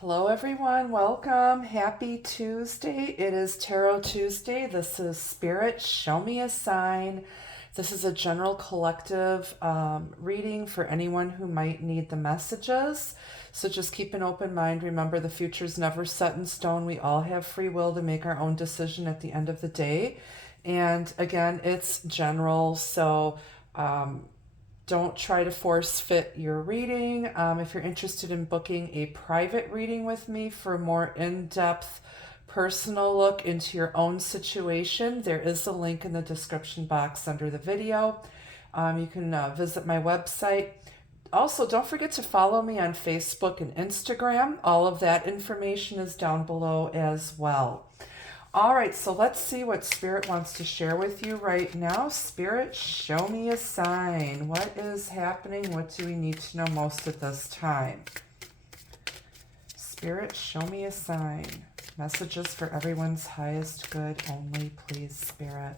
Hello, everyone. Welcome. Happy Tuesday. It is Tarot Tuesday. This is Spirit. Show me a sign. This is a general collective reading for anyone who might need the messages. So just keep an open mind. Remember, the future's never set in stone. We all have free will to make our own decision at the end of the day. And again, it's general. So, don't try to force fit your reading. If you're interested in booking a private reading with me for a more in-depth personal look into your own situation, there is a link in the description box under the video. You can visit my website. Also, don't forget to follow me on Facebook and Instagram. All of that information is down below as well. All right, so let's see what Spirit wants to share with you right now. Spirit, show me a sign. What is happening? What do we need to know most at this time? Spirit, show me a sign. Messages for everyone's highest good only, please, Spirit.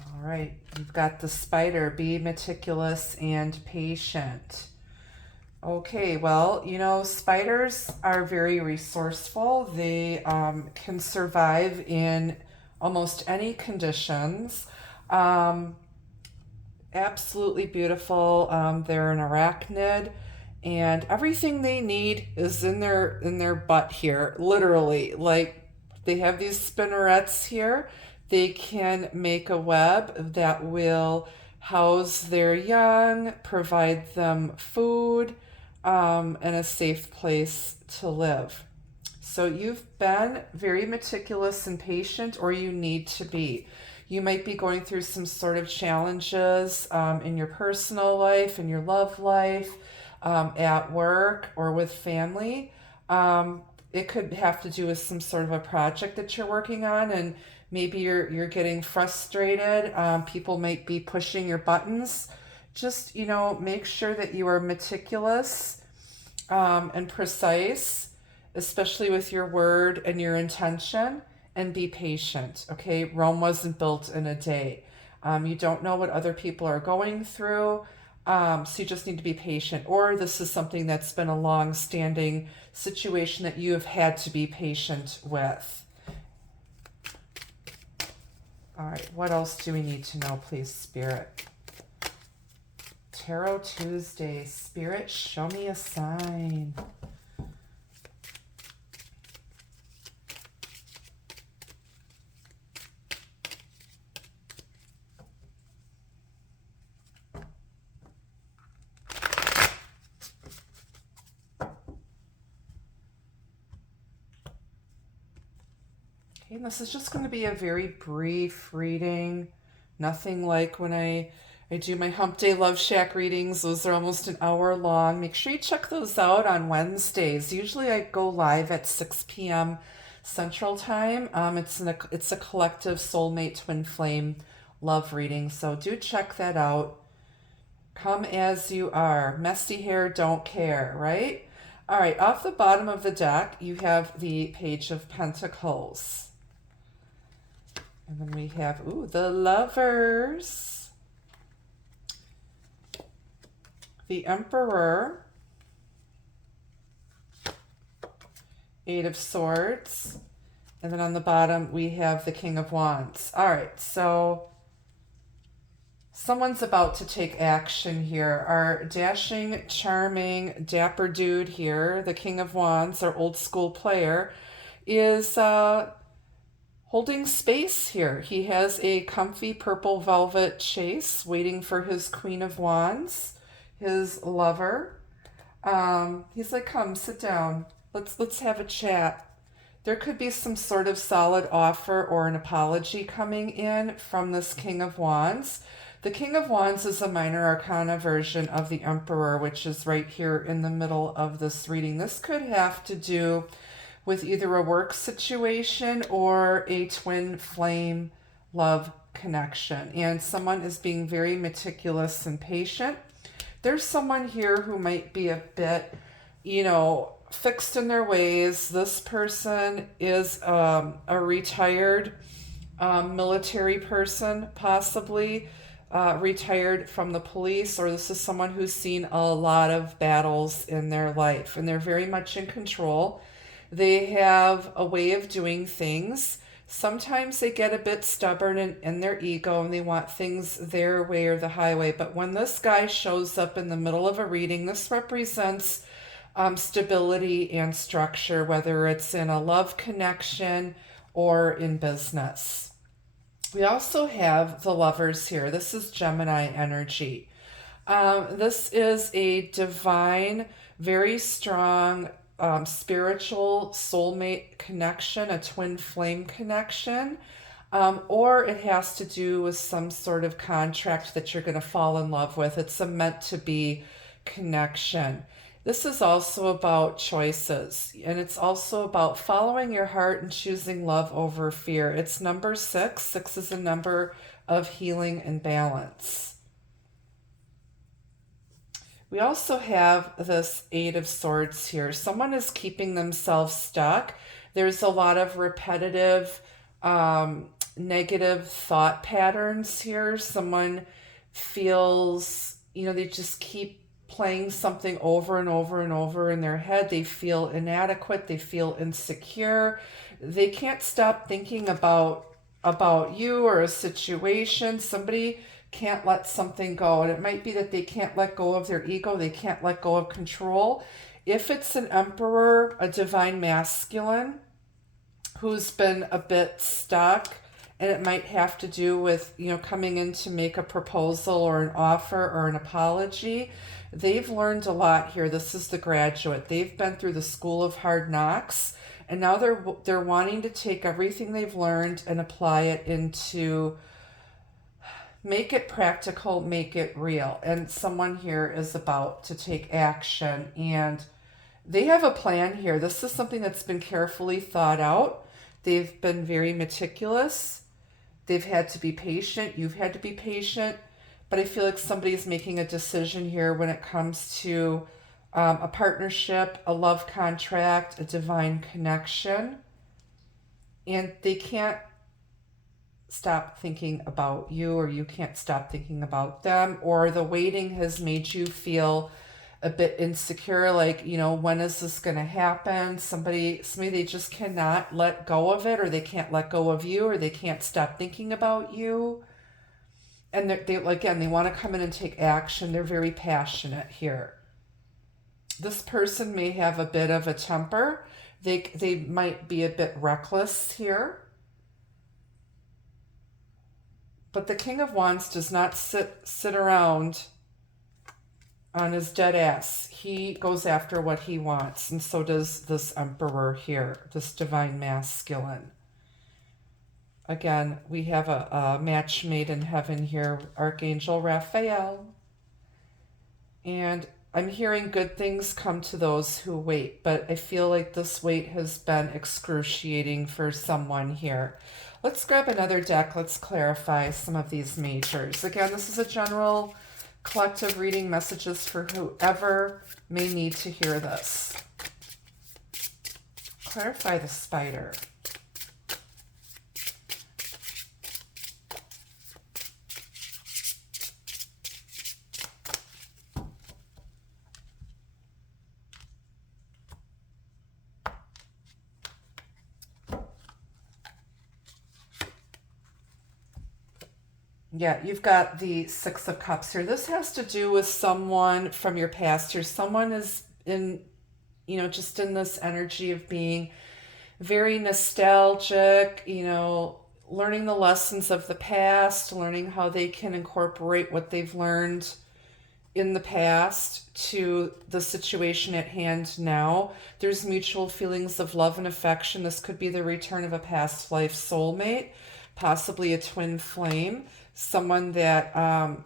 All right, you've got the Spider. Be meticulous and patient. Okay, well, spiders are very resourceful. They can survive in almost any conditions. Absolutely beautiful. They're an arachnid, and everything they need is in their butt here, literally. Like, they have these spinnerets here. They can make a web that will house their young, provide them food, and a safe place to live. So you've been very meticulous and patient, or you need to be. You might be going through some sort of challenges in your personal life, in your love life, at work, or with family. It could have to do with some sort of a project that you're working on, and maybe you're getting frustrated. People might be pushing your buttons. Just, make sure that you are meticulous and precise, especially with your word and your intention, and be patient, okay? Rome wasn't built in a day. You don't know what other people are going through, so you just need to be patient. Or this is something that's been a long-standing situation that you have had to be patient with. All right, what else do we need to know, please, Spirit? Tarot Tuesday. Spirit, show me a sign. Okay, and this is just going to be a very brief reading. Nothing like when I do my Hump Day Love Shack readings. Those are almost an hour long. Make sure you check those out on Wednesdays. Usually I go live at 6 p.m. Central Time. It's a collective soulmate twin flame love reading, so do check that out. Come as you are. Messy hair, don't care, right? All right, off the bottom of the deck, you have the Page of Pentacles. And then we have, the Lovers, the Emperor, Eight of Swords, and then on the bottom we have the King of Wands. All right, so someone's about to take action here. Our dashing, charming, dapper dude here, the King of Wands, our old school player, is holding space here. He has a comfy purple velvet chase waiting for his Queen of Wands, his lover. He's like, come, sit down. Let's have a chat. There could be some sort of solid offer or an apology coming in from this King of Wands. The King of Wands is a minor arcana version of the Emperor, which is right here in the middle of this reading. This could have to do with either a work situation or a twin flame love connection. And someone is being very meticulous and patient. There's someone here who might be a bit, fixed in their ways. This person is a retired military person, possibly. retired from the police, or this is someone who's seen a lot of battles in their life and they're very much in control. They have a way of doing things. Sometimes they get a bit stubborn in their ego and they want things their way or the highway. But when this guy shows up in the middle of a reading, this represents stability and structure, whether it's in a love connection or in business. We also have the Lovers here. This is Gemini energy. This is a divine, very strong spiritual soulmate connection, a twin flame connection, or it has to do with some sort of contract that you're going to fall in love with. It's a meant to be connection. This is also about choices, and it's also about following your heart and choosing love over fear. It's number 6. 6 is a number of healing and balance. We also have this 8 of Swords here. Someone is keeping themselves stuck. There's a lot of repetitive, negative thought patterns here. Someone feels, they just keep playing something over and over and over in their head. They feel inadequate. They feel insecure. They can't stop thinking about you or a situation. Somebody can't let something go. And it might be that they can't let go of their ego. They can't let go of control. If it's an emperor, a divine masculine, who's been a bit stuck, and it might have to do with, coming in to make a proposal or an offer or an apology. They've learned a lot here. This is the Graduate. They've been through the school of hard knocks, and now they're wanting to take everything they've learned and apply it into, make it practical, make it real. And someone here is about to take action, and they have a plan here. This is something that's been carefully thought out. They've been very meticulous. They've had to be patient. You've had to be patient. But I feel like somebody's making a decision here when it comes to a partnership, a love contract, a divine connection. And they can't stop thinking about you, or you can't stop thinking about them, or the waiting has made you feel a bit insecure, like, when is this going to happen? Somebody, they just cannot let go of it, or they can't let go of you, or they can't stop thinking about you. And they want to come in and take action. They're very passionate here. This person may have a bit of a temper. They might be a bit reckless here. But the King of Wands does not sit around on his dead ass. He goes after what he wants. And so does this Emperor here, this divine masculine. Again, we have a match made in heaven here, Archangel Raphael. And I'm hearing good things come to those who wait, but I feel like this wait has been excruciating for someone here. Let's grab another deck. Let's clarify some of these majors. Again, this is a general collective reading, messages for whoever may need to hear this. Clarify the Spider. Yeah, you've got the Six of Cups here. This has to do with someone from your past here. Someone is in, just in this energy of being very nostalgic, learning the lessons of the past, learning how they can incorporate what they've learned in the past to the situation at hand now. There's mutual feelings of love and affection. This could be the return of a past life soulmate, possibly a twin flame. Someone that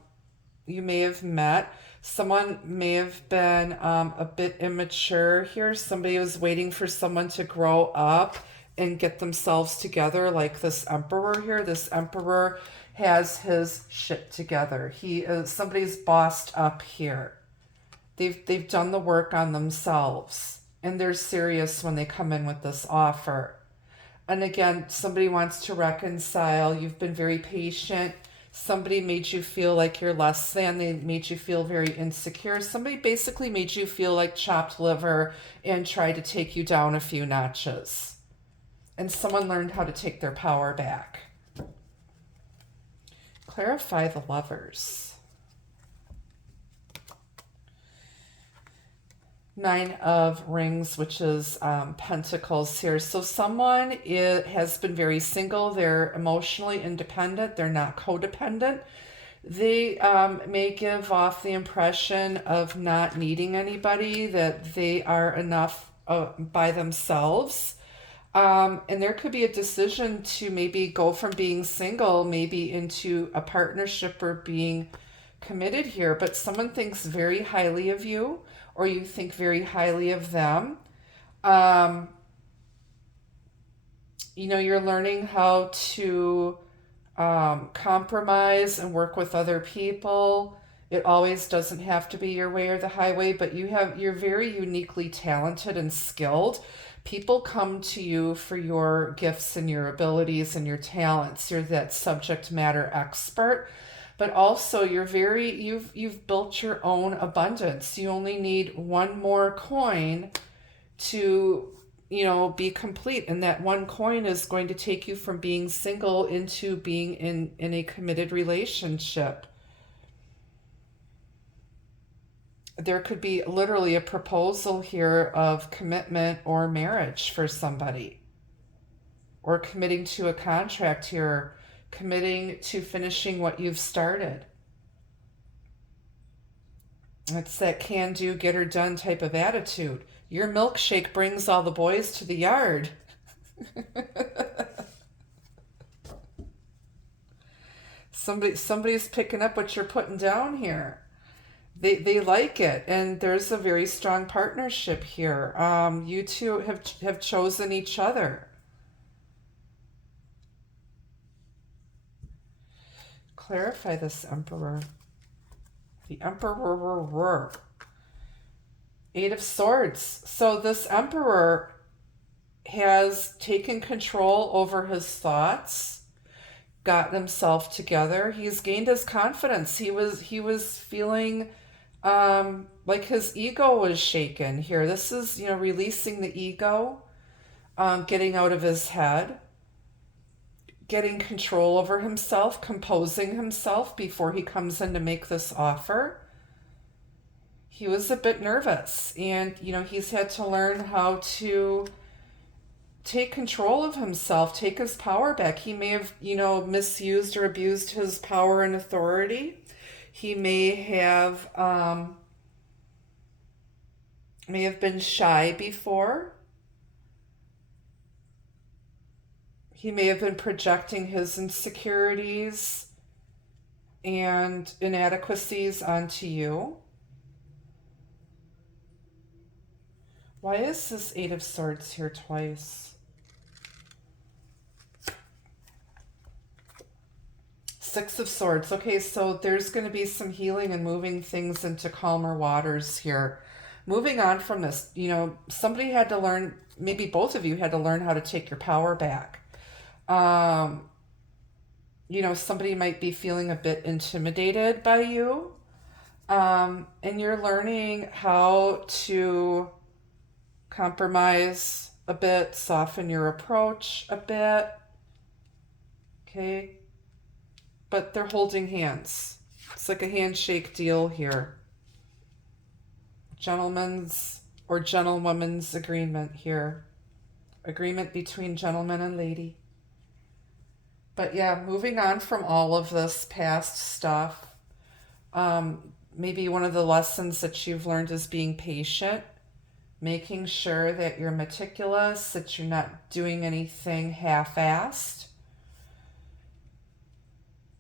you may have met. Someone may have been a bit immature here. Somebody was waiting for someone to grow up and get themselves together, like this Emperor here. This Emperor has his shit together. Somebody's bossed up here. They've done the work on themselves, and they're serious when they come in with this offer. And again, somebody wants to reconcile. You've been very patient. Somebody made you feel like you're less than. They made you feel very insecure. Somebody basically made you feel like chopped liver and tried to take you down a few notches. And someone learned how to take their power back. Clarify the lovers. Nine of Rings, which is Pentacles here. So someone has been very single. They're emotionally independent. They're not codependent. They may give off the impression of not needing anybody, that they are enough by themselves. And there could be a decision to maybe go from being single, maybe into a partnership or being committed here. But someone thinks very highly of you, or you think very highly of them. You're learning how to compromise and work with other people. It always doesn't have to be your way or the highway, but you're very uniquely talented and skilled. People come to you for your gifts and your abilities and your talents. You're that subject matter expert, but also you've built your own abundance. You only need one more coin to be complete, and that one coin is going to take you from being single into being in a committed relationship. There could be literally a proposal here of commitment or marriage for somebody, or committing to a contract here, committing to finishing what you've started. It's that can do, get her done type of attitude. Your milkshake brings all the boys to the yard. Somebody's picking up what you're putting down here. They like it, and there's a very strong partnership here. You two have chosen each other. Clarify this Emperor. The Emperor. Eight of Swords. So this Emperor has taken control over his thoughts, gotten himself together. He's gained his confidence. He was feeling like his ego was shaken here. This is, releasing the ego, getting out of his head, getting control over himself, composing himself before he comes in to make this offer. He was a bit nervous, and, he's had to learn how to take control of himself, take his power back. He may have, misused or abused his power and authority. He may have been shy before. He may have been projecting his insecurities and inadequacies onto you. Why is this Eight of Swords here twice? Six of Swords. Okay, so there's going to be some healing and moving things into calmer waters here. Moving on from this, somebody had to learn, maybe both of you had to learn how to take your power back. Somebody might be feeling a bit intimidated by you. And you're learning how to compromise a bit, soften your approach a bit. Okay. But they're holding hands. It's like a handshake deal here. Gentleman's or gentlewoman's agreement here. Agreement between gentleman and lady. But yeah, moving on from all of this past stuff. Maybe one of the lessons that you've learned is being patient. Making sure that you're meticulous, that you're not doing anything half-assed.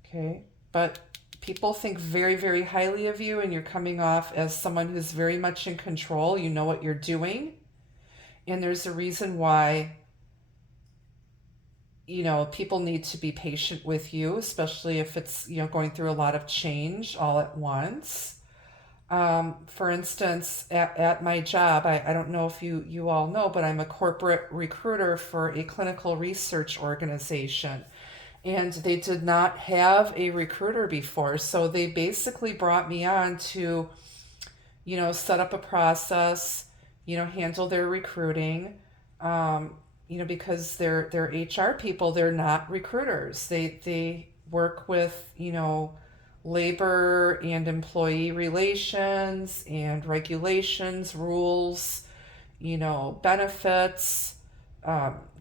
Okay, but people think very, very highly of you, and you're coming off as someone who's very much in control. You know what you're doing, and there's a reason why, people need to be patient with you, especially if it's, going through a lot of change all at once. For instance, at my job, I don't know if you all know, but I'm a corporate recruiter for a clinical research organization. and they did not have a recruiter before. So they basically brought me on to, set up a process, handle their recruiting, because they're HR people, they're not recruiters. They work with, labor and employee relations and regulations, rules, benefits,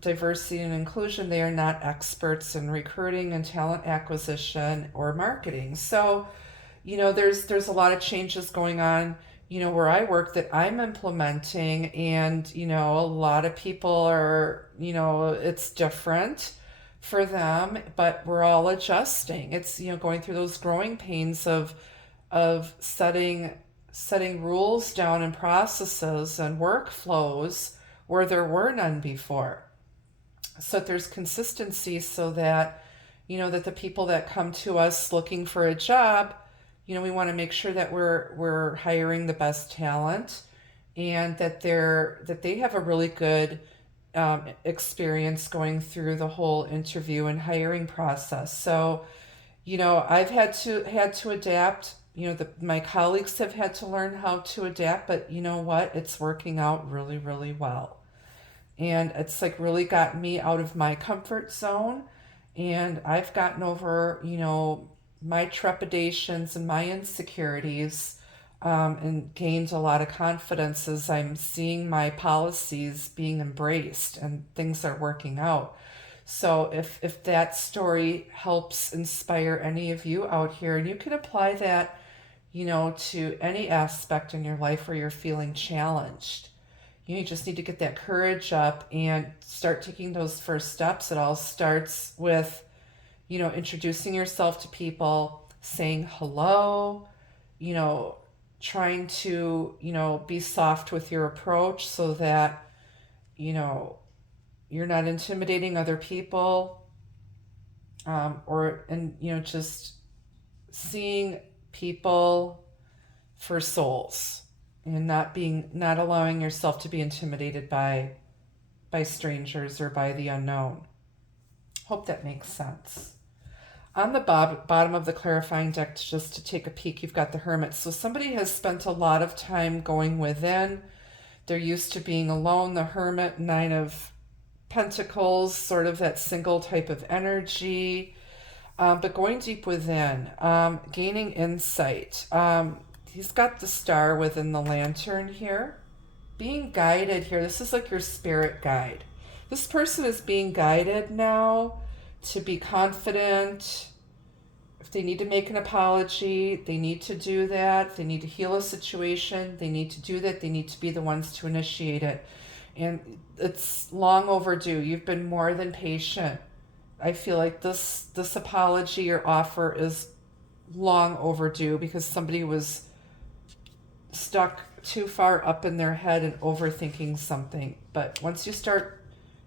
diversity and inclusion. They are not experts in recruiting and talent acquisition or marketing. So, there's a lot of changes going on, where I work that I'm implementing, and, a lot of people are, it's different for them, but we're all adjusting. It's, going through those growing pains of setting rules down and processes and workflows where there were none before. So that there's consistency, so that, that the people that come to us looking for a job, we want to make sure that we're hiring the best talent, and that they have a really good experience going through the whole interview and hiring process. So, I've had to adapt. My colleagues have had to learn how to adapt, but you know what? It's working out really, really well. And it's like really gotten me out of my comfort zone. And I've gotten over, my trepidations and my insecurities, and gained a lot of confidence as I'm seeing my policies being embraced and things are working out. So if that story helps inspire any of you out here, and you can apply that, to any aspect in your life where you're feeling challenged. You just need to get that courage up and start taking those first steps. It all starts with, introducing yourself to people, saying hello, trying to, be soft with your approach, so that, you're not intimidating other people, just seeing people for souls, and not allowing yourself to be intimidated by strangers or by the unknown. Hope that makes sense. On the bottom of the clarifying deck, just to take a peek, you've got the Hermit. So somebody has spent a lot of time going within. They're used to being alone. The Hermit, Nine of Pentacles, sort of that single type of energy, but going deep within, gaining insight. He's got the star within the lantern here, being guided here. This is like your spirit guide. This person is being guided now to be confident. If they need to make an apology, they need to do that. If they need to heal a situation, they need to do that. They need to be the ones to initiate it. And it's long overdue. You've been more than patient. I feel like this apology or offer is long overdue, because somebody was stuck too far up in their head and overthinking something. But once you start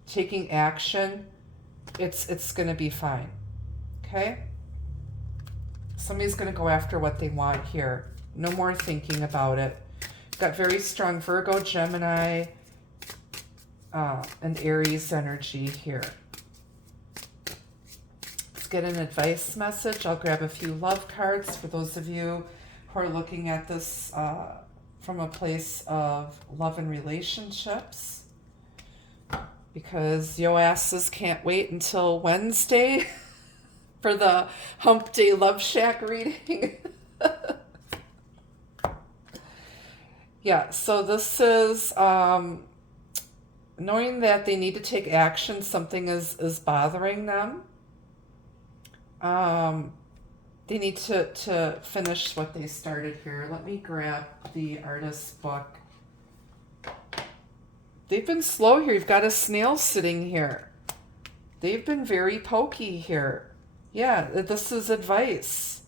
taking action, it's going to be fine. Okay? Somebody's going to go after what they want here. No more thinking about it. Got very strong Virgo, Gemini, and Aries energy here. Let's get an advice message. I'll grab a few love cards for those of you who are looking at this from a place of love and relationships, because yo asses can't wait until Wednesday for the Hump Day Love Shack reading. Yeah, so this is knowing that they need to take action. Something is bothering them. They need to finish what they started here. Let me grab the artist's book. They've been slow here. You've got a snail sitting here. They've been very pokey here. Yeah, this is advice.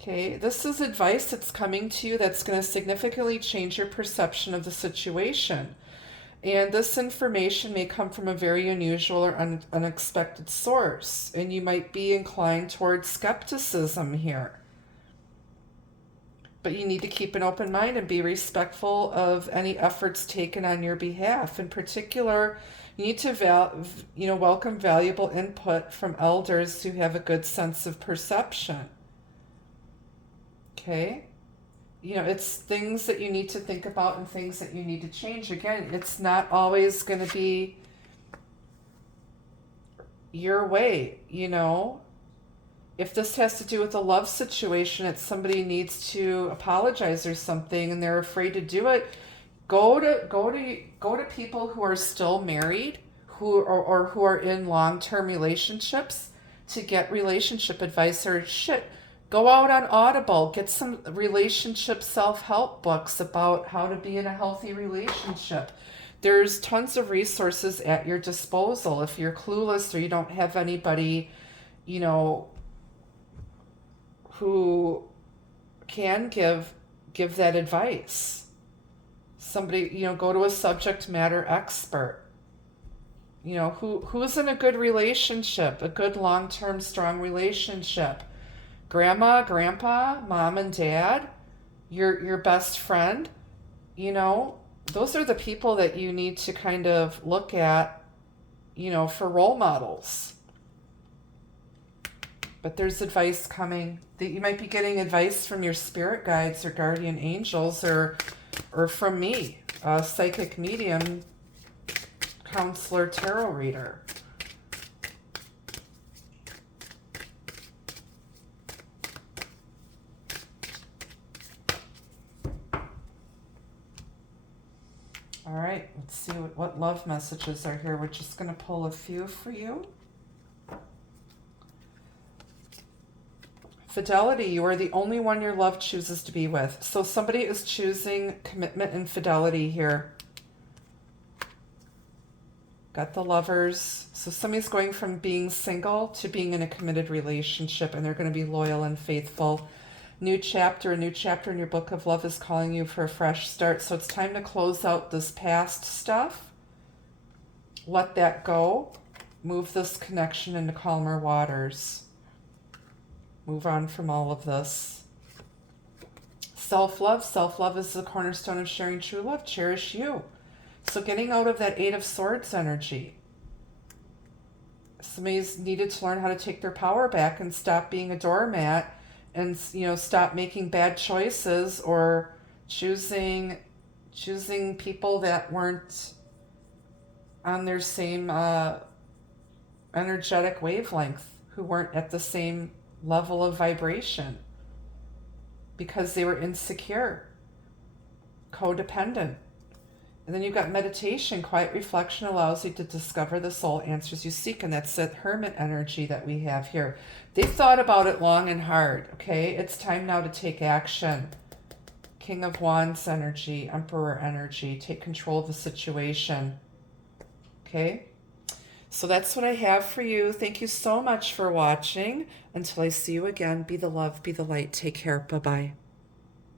Okay, this is advice that's coming to you that's going to significantly change your perception of the situation. And this information may come from a very unusual or unexpected source, and you might be inclined towards skepticism here. But you need to keep an open mind and be respectful of any efforts taken on your behalf. In particular, You need to welcome valuable input from elders who have a good sense of perception. Okay? It's things that you need to think about and things that you need to change. Again, it's not always going to be your way. If this has to do with a love situation, it's somebody needs to apologize or something and they're afraid to do it. Go to people who are still married, or who are in long-term relationships, to get relationship advice. Or shit, go out on Audible, get some relationship self-help books about how to be in a healthy relationship. There's tons of resources at your disposal. If you're clueless or you don't have anybody, who can give that advice. Somebody, go to a subject matter expert. Who's in a good relationship, a good long-term strong relationship. Grandma, grandpa, mom and dad, your best friend. Those are the people that you need to kind of look at, for role models. But there's advice coming. That you might be getting advice from your spirit guides or guardian angels, or from me, a psychic medium, counselor, tarot reader. All right, let's see what love messages are here. We're just going to pull a few for you. Fidelity, you are the only one your love chooses to be with. So somebody is choosing commitment and fidelity here. Got the Lovers. So somebody's going from being single to being in a committed relationship, and they're going to be loyal and faithful. A new chapter in your book of love is calling you for a fresh start. So it's time to close out this past stuff. Let that go. Move this connection into calmer waters. Move on from all of this. Self-love. Self-love is the cornerstone of sharing true love. Cherish you. So getting out of that Eight of Swords energy. Somebody's needed to learn how to take their power back and stop being a doormat, and stop making bad choices or choosing people that weren't on their same energetic wavelength, who weren't at the same level of vibration because they were insecure, codependent. And then you've got meditation. Quiet reflection allows you to discover the soul answers you seek, and that's that hermit energy that we have here. They thought about it long and hard. Okay, it's time now to take action. King of Wands energy, Emperor energy. Take control of the situation. Okay, so that's what I have for you. Thank you so much for watching. Until I see you again, be the love, be the light. Take care. Bye-bye.